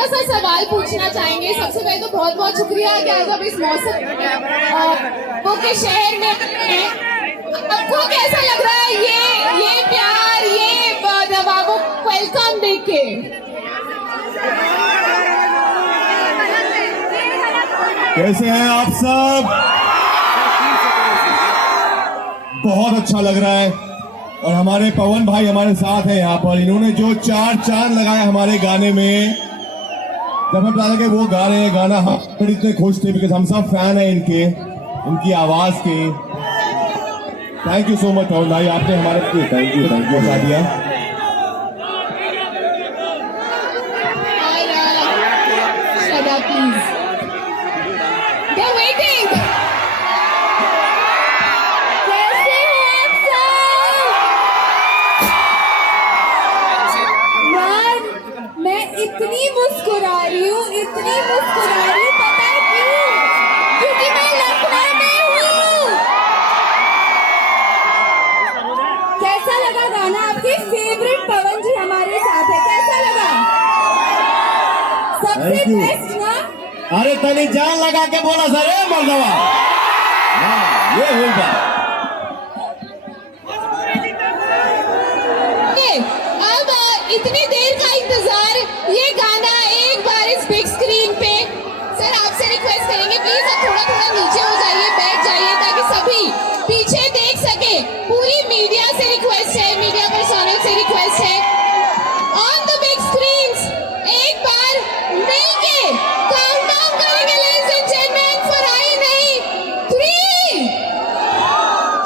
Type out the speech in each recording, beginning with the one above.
छोटा सा सवाल पूछना चाहेंगे। सबसे पहले तो बहुत बहुत शुक्रिया कि आज आप इस मौसम के शहर में हैं। आपको कैसा लग रहा है ये प्यार, ये नवाबों वेलकम देख के? कैसे हैं आप सब? बहुत अच्छा लग रहा है। और हमारे पवन भाई हमारे साथ हैं यहाँ पर। इन्होंने जो 4 चांद लगाए हमारे गाने में, जब हम पता कि वो गा रहे हैं गाना, हम इतने खुश थे बिकॉज हम सब फैन हैं इनकी आवाज के। थैंक यू सो मच पवन भाई, आपने हमारे थैंक यू सादिया। इतनी मुस्कुरा रही हूँ पता है क्यों? क्योंकि मैं लखनऊ में हूँ। कैसा लगा गाना? आपके फेवरेट पवन जी हमारे साथ है, कैसा लगा? सबसे बेस्ट ना? अरे तनी जान लगा के बोला सर, मर्दवा ये होगा। अब इतनी देर का इंतजार, ये गाना एक बार इस बिग स्क्रीन पे। सर आपसे रिक्वेस्ट करेंगे प्लीज आप थोड़ा नीचे हो जाइए, बैठ जाइए ताकि सभी पीछे देख सके। पूरी मीडिया से रिक्वेस्ट है, मीडिया पर्सनल से रिक्वेस्ट है, ऑन द बिग स्क्रीन्स एक बार मिलके काउंटडाउन करेंगे ladies and gentleman for I नहीं 3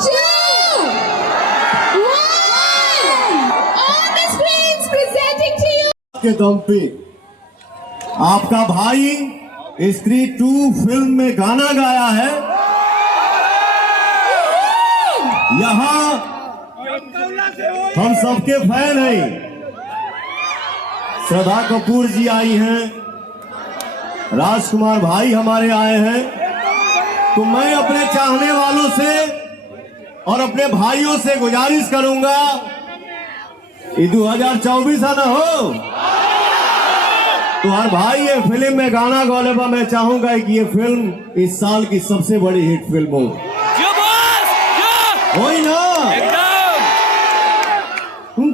2 1 on the screens presenting to you. के दम पे आपका भाई स्त्री 2 फिल्म में गाना गाया है। यहाँ हम सबके फैन हैं। श्रद्धा कपूर जी आई हैं, राजकुमार भाई हमारे आए हैं। तो मैं अपने चाहने वालों से और अपने भाइयों से गुजारिश करूंगा, ये 2024 आना हो तो हर भाई ये फिल्म में गाना गौले पर मैं चाहूंगा कि ये फिल्म इस साल की सबसे बड़ी हिट फिल्म हो। वही ना,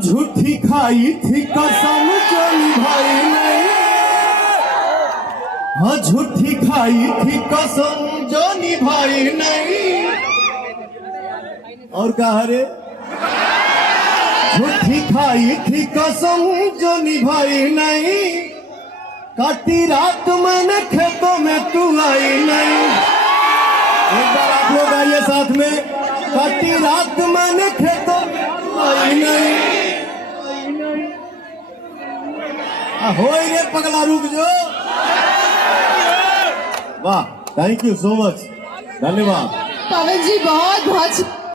झूठी खाई थी कसम जो निभाई नहीं। हाँ झूठी खाई थी कसम जो निभाई नहीं। और कहा रे, झूठी खाई थी कसम जो निभाई नहीं। काटी रात मैंने खेतों में तू आई नहीं। एक बार आप लोग आइए साथ में। काटी रात मैंने खेतों में तू आई नहीं। हो रे पगला रुक जो। वाह, थैंक यू सो मच, धन्यवाद पवन जी, बहुत बहुत